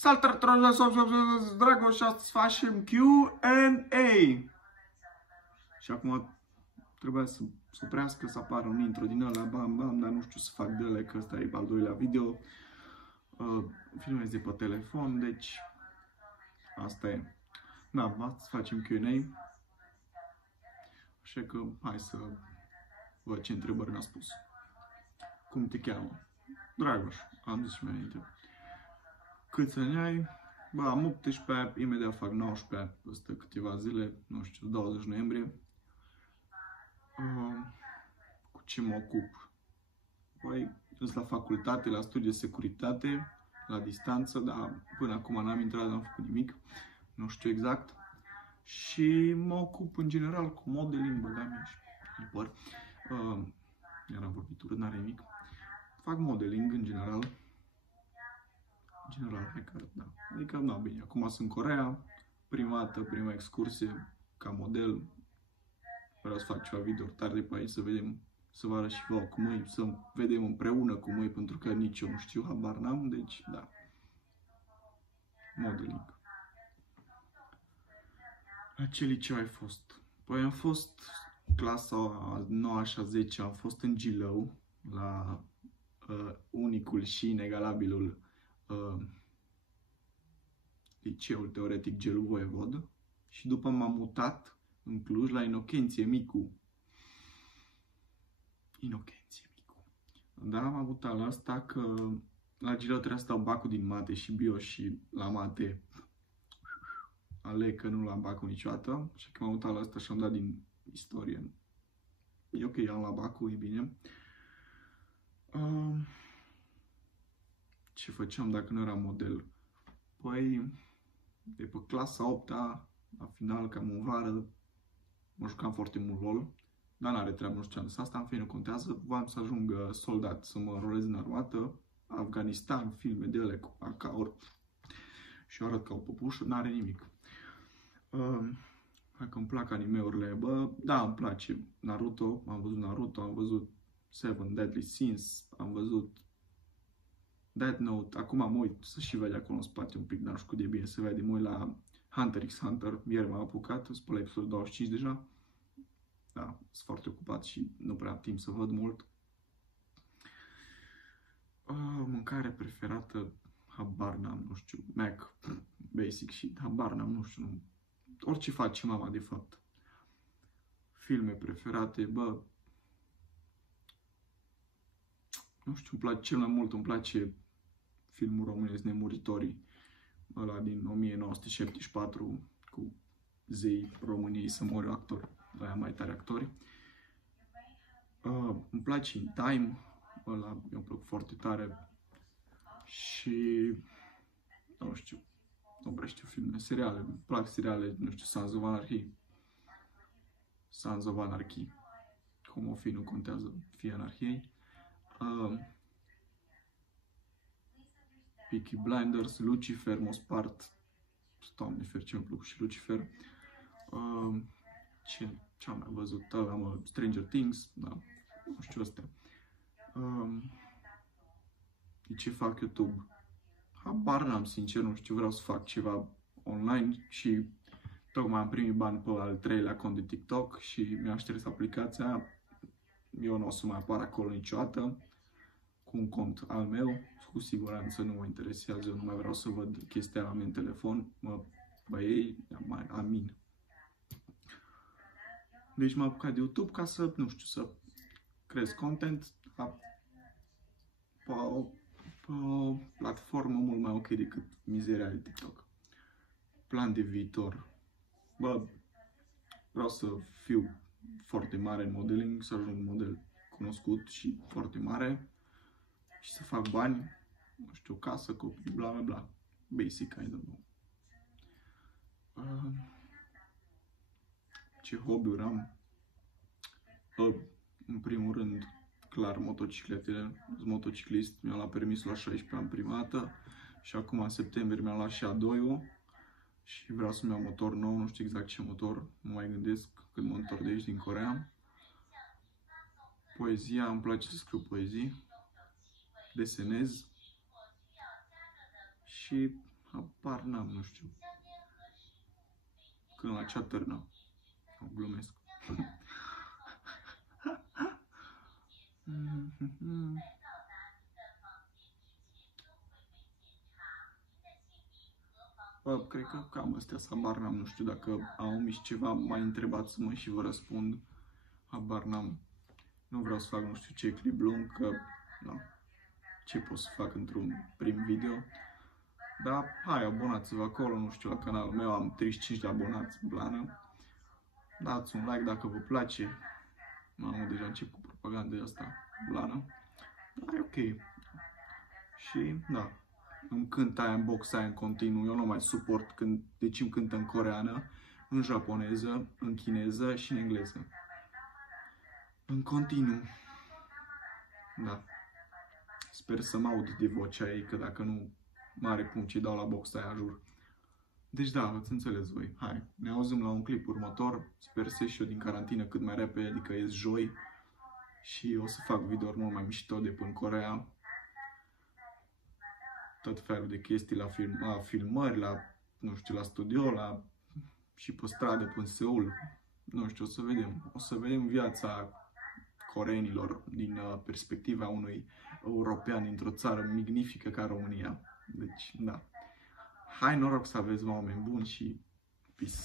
Salutare, Dragoș, și astăzi facem Q&A. Și acum trebuia să oprească, să apară un intro din ăla, bam, bam, dar nu știu să fac de ele, că ăsta e al doilea video. Filmez de pe telefon, deci asta e. Da, astăzi facem Q&A. Așa că hai să văd ce întrebări mi-a spus. Cum te cheamă? Dragoș, am zis și mai înainte. Câți ani ai? Bă, am 18, imediat fac 19, peste câteva zile, nu știu, 20 noiembrie. Cu ce mă ocup? Păi, sunt la facultate, la studii de securitate, la distanță, dar până acum n-am intrat, n-am făcut nimic, nu știu exact. Și mă ocup în general cu modeling, băgame și păr. Eram vorbit urât, n-are nimic. Fac modeling în general. Da. Adică, da, bine, acum sunt în Coreea, prima excursie ca model. Vreau să fac ceva video tare pe aici, să vedem, să vă arăt și vouă cum e, să vedem împreună cum e, pentru că nici eu nu știu, habar n-am, deci, da. Modeling. La ce liceu ai fost? Păi am fost clasa a 9 și a 10, am fost în Gilău, la unicul și inegalabilul liceul teoretic Gelu Voievod, și după m-am mutat în Cluj la Inocenție Micu. Da, m-am mutat la asta că la Gilău trebuia să dau bacul din mate și bio și la mate aleg că nu l-am bacul niciodată, așa că m-am mutat la asta și am dat din istorie. E ok, am la bacul, e bine. Ce făceam dacă nu eram model? Păi, de pe clasa 8-a, la final, cam în vară, mă jucam foarte mult LOL, dar n-are treabă, nu știu ce am asta, în fine, nu contează. Voiam să ajung soldat, să mă înrolez în armată, Afganistan, filme de ele cu AK-uri și arăt ca o păpușă, n-are nimic. Dacă îmi plac anime-urile, bă, da, îmi place Naruto, am văzut Seven Deadly Sins, am văzut Death Note, acum mă uit să și vede acolo în spate un pic, dar nu știu cât de bine se vede, mă uit la Hunter x Hunter, ieri m-am apucat, sunt pe la episodul 25 deja. Da, sunt foarte ocupat și nu prea am timp să văd mult. Mâncare preferată, habar n-am, nu știu, Mac, basic și habar n-am, nu știu, orice face mama de fapt. Filme preferate, bă, nu știu, îmi place cel mai mult, îmi place filmul românesc Nemuritorii, ăla din 1974, cu zei României să moară actori, ăia mai tari actori. Îmi place In Time, ăla mi-a plăcut foarte tare. Și nu știu, nu prea știu filme, seriale, îmi plac seriale, nu știu, Sons of Anarchy, cum o fi, nu contează, fie anarhiei. Peaky Blinders, Lucifer, Mospart, Doamne fericire, mi-a plăcut și Lucifer. Ce am mai văzut? Stranger Things, da, nu știu astea. De ce fac YouTube? Habar n-am, sincer, nu știu, vreau să fac ceva online și tocmai am primit bani pe al 3-lea cont de TikTok și mi-a șters aplicația. Eu nu o să mai apar acolo niciodată cu un cont al meu, cu siguranță nu mă interesează, eu nu mai vreau să văd chestia la mine în telefon, băiei, mai amin. Deci m-am apucat de YouTube ca să, nu știu, să creez content pe o platformă mult mai ok decât mizeria de TikTok. Plan de viitor. Bă, vreau să fiu foarte mare în modeling, să ajung un model cunoscut și foarte mare și să fac bani, nu știu, casă, copii, bla bla bla. Basic, I don't know. Ce hobby-uri am? În primul rând, clar, motocicletele. Sunt motociclist, mi-am luat permisul la 16 ani prima dată și acum în septembrie mi-am luat și a doua și vreau să-mi iau motor nou, nu știu exact ce motor, nu mai gândesc când mă întorc de aici din Coreea. Poezia, îmi place să scriu poezii, desenez și Habar n-am, nu știu. Când la cea târnă. Glumesc. Bă, cred că cam astea habar n-am, nu știu dacă au mici ceva mai întrebat să mă și vă răspund. Habar n-am. Nu vreau să fac nu știu ce clip lung, că na, ce pot să fac într-un prim video. Dar hai, abonați-vă acolo, nu știu, la canalul meu am 35 de abonați, blană. Dați un like dacă vă place. Mamă, deja încep cu propaganda asta, blană. Dar e ok. Și, da, îmi cânt aia în box aia în continuu. Eu nu mai suport când, deci îmi cântă în coreeană, în japoneză, în chineză și în engleză. În continuu. Da. Sper să mă aud de vocea ei, că dacă nu, mare punct ce dau la box aia, jur. Deci da, ați înțeles voi. Hai, ne auzim la un clip următor. Sper să ieși eu din carantină cât mai repede, adică ies joi. Și o să fac video-uri mult mai mișto de până în Coreea. Tot felul de chestii la filmări, la, nu știu, la studio, la și pe stradă, până în Seul. Nu știu, o să vedem. O să vedem viața coreenilor din perspectiva unui european dintr-o țară magnifică ca România. Deci, da. Hai, noroc să aveți, oameni buni, și peace!